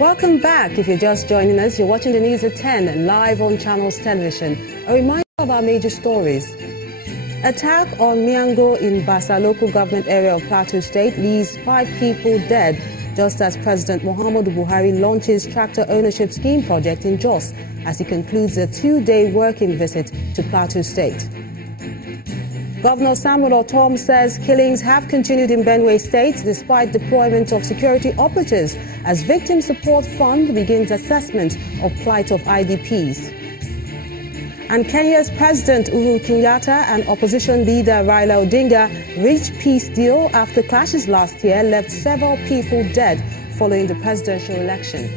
Welcome back. If you're just joining us, you're watching the news at 10 live on Channels Television. A reminder of our major stories. Attack on Miango in Basa local government area of Plateau State leaves 5 people dead, just as President Muhammadu Buhari launches tractor ownership scheme project in Jos as he concludes a 2-day working visit to Plateau State. Governor Samuel Otom says killings have continued in Benue State despite deployment of security operatives as Victim Support Fund begins assessment of plight of IDPs. And Kenya's President Uhuru Kenyatta and opposition leader Raila Odinga reached peace deal after clashes last year left several people dead following the presidential election.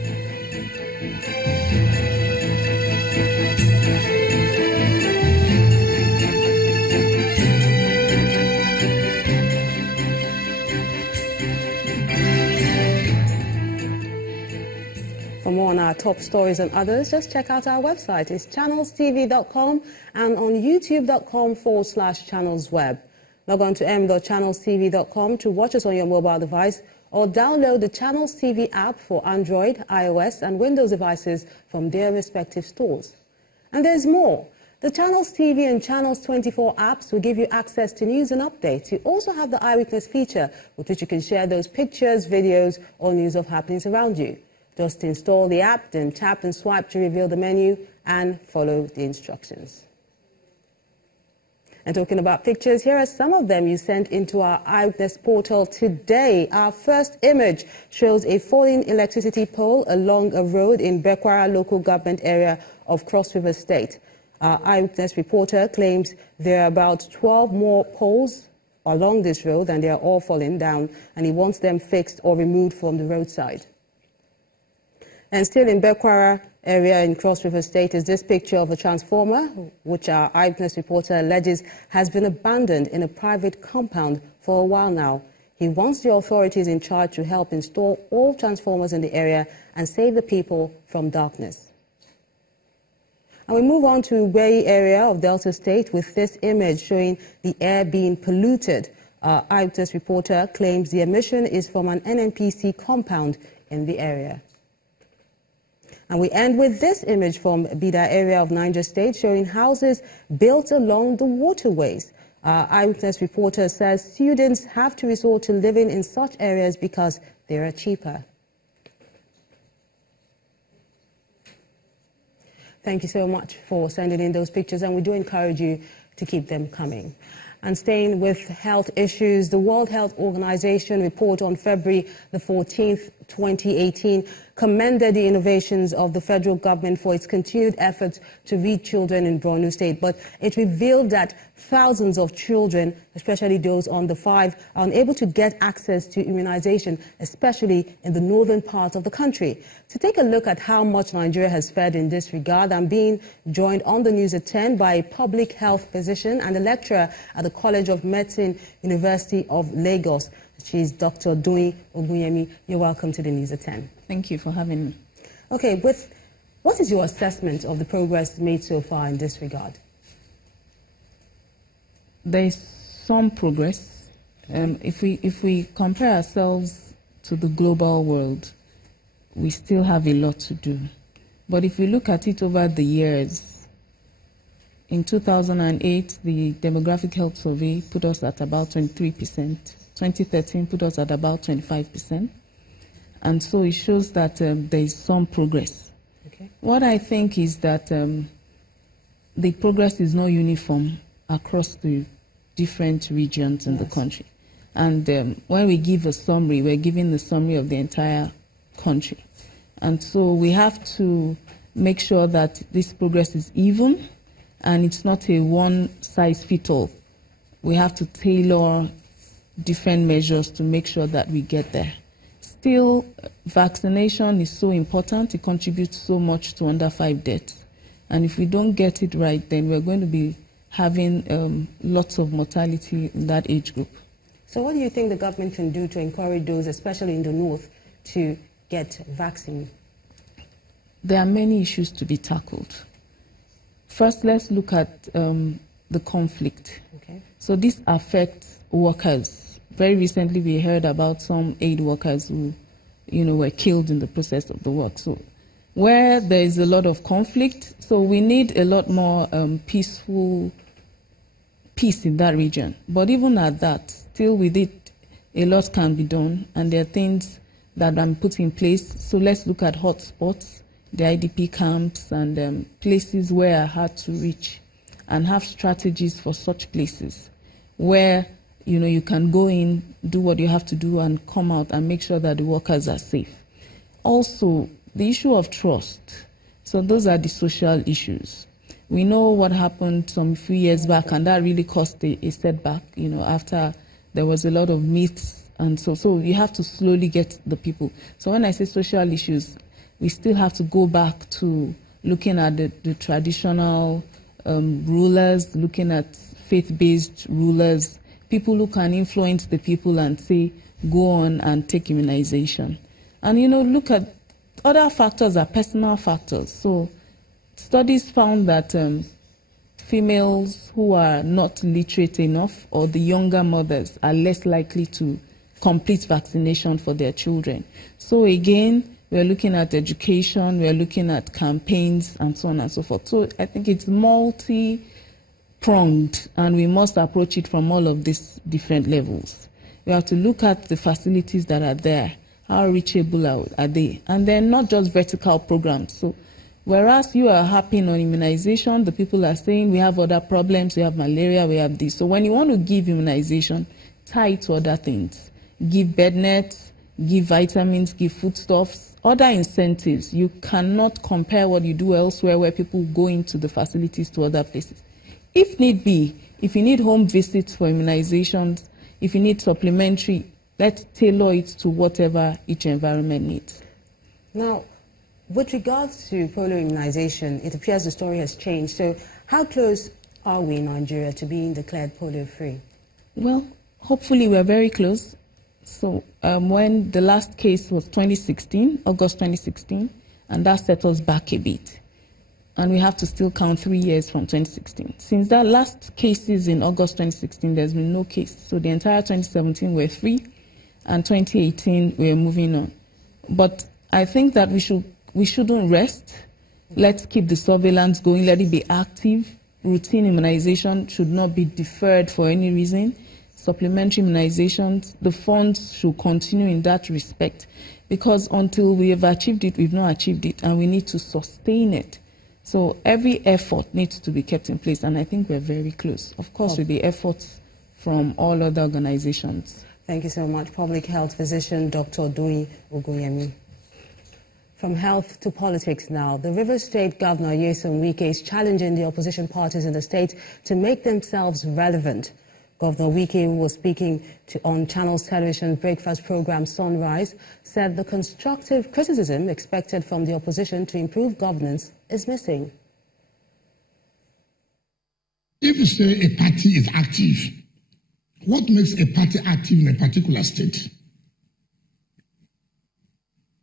For more on our top stories and others, just check out our website. It's channelstv.com and on youtube.com/channelsweb. Log on to m.channelstv.com to watch us on your mobile device or download the Channels TV app for Android, iOS and Windows devices from their respective stores. And there's more. The Channels TV and Channels 24 apps will give you access to news and updates. You also have the Eyewitness feature with which you can share those pictures, videos or news of happenings around you. Just install the app, then tap and swipe to reveal the menu and follow the instructions. And talking about pictures, here are some of them you sent into our Eyewitness portal today. Our first image shows a falling electricity pole along a road in Bekwara local government area of Cross River State. Our Eyewitness reporter claims there are about 12 more poles along this road and they are all falling down, and he wants them fixed or removed from the roadside. And still in Bekwara area in Cross River State is this picture of a transformer, which our Eyewitness reporter alleges has been abandoned in a private compound for a while now. He wants the authorities in charge to help install all transformers in the area and save the people from darkness. And we move on to Wike area of Delta State with this image showing the air being polluted. Our Eyewitness reporter claims the emission is from an NNPC compound in the area. And we end with this image from Bida area of Niger State showing houses built along the waterways. Our Eyewitness reporter says students have to resort to living in such areas because they are cheaper. Thank you so much for sending in those pictures, and we do encourage you to keep them coming. And staying with health issues, the World Health Organization report on February the 14th, 2018, commended the innovations of the federal government for its continued efforts to reach children in Borno State. But it revealed that thousands of children, especially those under 5, are unable to get access to immunization, especially in the northern part of the country. To take a look at how much Nigeria has fared in this regard, I'm being joined on the news at 10 by a public health physician and a lecturer at the College of Medicine, University of Lagos. She's Dr. Doyin Ogunyemi. You're welcome to the news at 10. Thank you for having me. Okay, what is your assessment of the progress made so far in this regard? There is some progress. If we compare ourselves to the global world, we still have a lot to do. But if we look at it over the years, in 2008, the Demographic Health Survey put us at about 23%. 2013 put us at about 25%. And so it shows that there is some progress. Okay. What I think is that the progress is not uniform across the different regions in the country. And when we give a summary, we're giving the summary of the entire country. And so we have to make sure that this progress is even and it's not a one-size-fits-all. We have to tailor different measures to make sure that we get there. Still, vaccination is so important. It contributes so much to under 5 deaths. And if we don't get it right, then we're going to be having lots of mortality in that age group. So what do you think the government can do to encourage those, especially in the north, to get vaccine? There are many issues to be tackled. First, let's look at the conflict. Okay. So this affects workers. Very recently, we heard about some aid workers who, were killed in the process of the work. So where there is a lot of conflict, so we need a lot more peace in that region. But even at that, still with it, a lot can be done, and there are things that are put in place. So let's look at hotspots, the IDP camps, and places where are hard to reach, and have strategies for such places where you can go in, do what you have to do, and come out and make sure that the workers are safe. Also, the issue of trust. So those are the social issues. We know what happened some few years back, and that really caused a setback, after there was a lot of myths. And so you have to slowly get the people. So when I say social issues, we still have to go back to looking at the traditional rulers, looking at faith-based rulers, people who can influence the people and say, go on and take immunization. And, look at other factors are personal factors. So studies found that females who are not literate enough, or the younger mothers, are less likely to complete vaccination for their children. So again, we're looking at education, we're looking at campaigns, and so on and so forth. So I think it's multi-pronged, and we must approach it from all of these different levels. We have to look at the facilities that are there. How reachable are they? And then not just vertical programs. So whereas you are harping on immunization, the people are saying we have other problems, we have malaria, we have this. So when you want to give immunization, tie it to other things. Give bed nets, give vitamins, give foodstuffs, other incentives. You cannot compare what you do elsewhere where people go into the facilities to other places. If need be, if you need home visits for immunizations, if you need supplementary, let's tailor it to whatever each environment needs. Now, with regards to polio immunization, it appears the story has changed. So how close are we in Nigeria to being declared polio-free? Well, hopefully we're very close. So when the last case was 2016, August 2016, and that set us back a bit. And we have to still count 3 years from 2016. Since that last cases in August 2016, there's been no case. So the entire 2017 were free, and 2018 we're moving on. But I think that we shouldn't rest. Let's keep the surveillance going. Let it be active. Routine immunization should not be deferred for any reason. Supplementary immunizations, the funds should continue in that respect, because until we have achieved it, we've not achieved it, and we need to sustain it. So every effort needs to be kept in place, and I think we're very close. Of course, with the efforts from all other organizations. Thank you so much. Public health physician Dr. Doyin Ogunyemi. From health to politics now. The Rivers State Governor Nyesom Wike is challenging the opposition parties in the state to make themselves relevant. Governor Wike, who was speaking on Channels Television breakfast program Sunrise, said the constructive criticism expected from the opposition to improve governance is missing. If you say a party is active, what makes a party active in a particular state?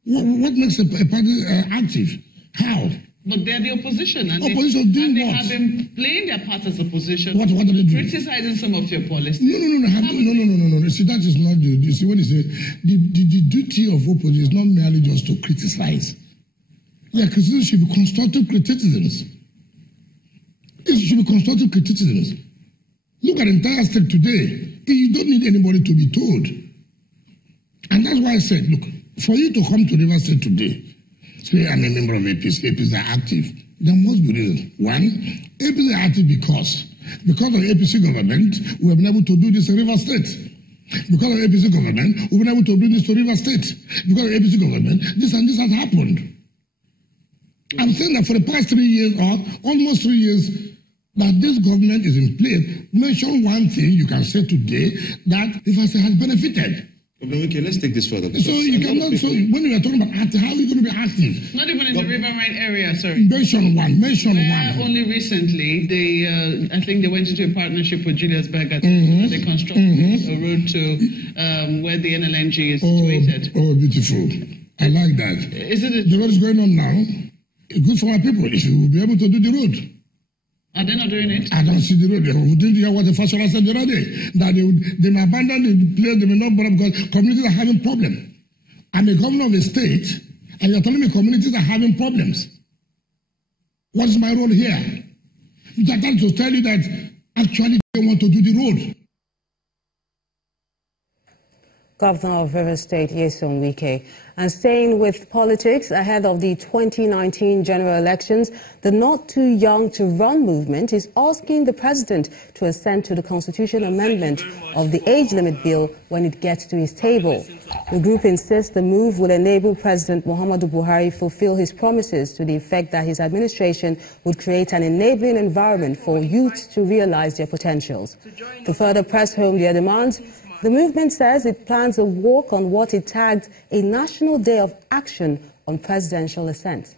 What makes a party active? How? But they're the opposition, and opposition they have been playing their part as opposition. What are they doing? Criticizing some of your policies. No. See, that is not the. You see, when you say the duty of opposition is not merely just to criticize. Yeah, criticism should be constructive criticisms. It should be constructive criticisms. Look at the entire state today. You don't need anybody to be told. And that's why I said, look, for you to come to River State today, say I'm a member of APC, APC are active, there must be reasons. One, APC are active because of the APC government, we have been able to do this in River State. Because of the APC government, we've been able to bring this to River State. Because of the APC government, this and this has happened. I'm saying that for the past 3 years, or almost 3 years, that this government is in place. Mention one thing you can say today that the has benefited. Okay, let's take this further. So you cannot. So when you are talking about active, how are you going to be active? Not even in the Riverine area. Sorry. Mention one. Only recently, I think they went into a partnership with Julius Berger. They constructed a road to where the NLNG is situated. Oh, beautiful! I like that. Isn't it? The road is going on now. It's good for our people. If you will be able to do the road. Are they not doing it? I don't see the road. We didn't hear what the first one said the other day. That they may abandon the place, they may not bother because communities are having problems. I'm a governor of a state, and you're telling me communities are having problems. What is my role here? That is to tell you that actually they want to do the road. Governor of Rivers State, Wike. And staying with politics, ahead of the 2019 general elections, the Not Too Young to Run movement is asking the president to assent to the constitution amendment of the age limit bill when it gets to his table. The group insists the move will enable President Muhammadu Buhari fulfill his promises to the effect that his administration would create an enabling environment for youths to realize their potentials. To further press home their demands, the movement says it plans a walk on what it tagged a National Day of Action on Presidential Assent.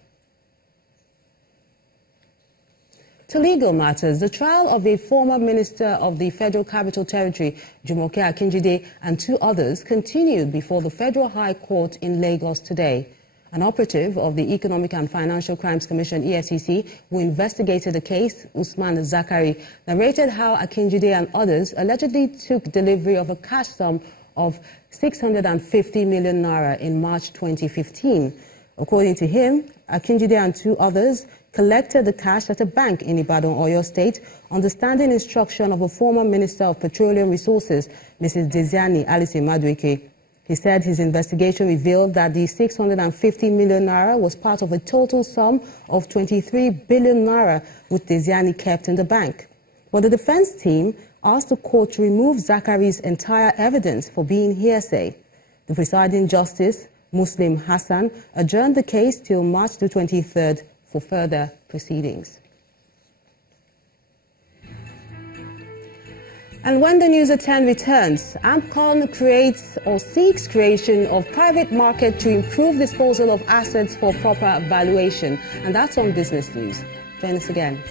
To legal matters, the trial of a former minister of the Federal Capital Territory, Jumoke Akinjide, and 2 others continued before the Federal High Court in Lagos today. An operative of the Economic and Financial Crimes Commission, EFCC, who investigated the case, Usman Zakari, narrated how Akinjide and others allegedly took delivery of a cash sum of 650 million naira in March 2015. According to him, Akinjide and 2 others collected the cash at a bank in Ibadan, Oyo State, on the standing instruction of a former Minister of Petroleum Resources, Mrs. Desiani Alice Madueke. He said his investigation revealed that the 650 million naira was part of a total sum of 23 billion naira which Desiani kept in the bank. But the defense team asked the court to remove Zakari's entire evidence for being hearsay. The presiding justice, Muslim Hassan, adjourned the case till March the 23rd for further proceedings. And when the News at 10 returns, AMCON creates or seeks creation of private market to improve disposal of assets for proper valuation. And that's on Business News. Join us again.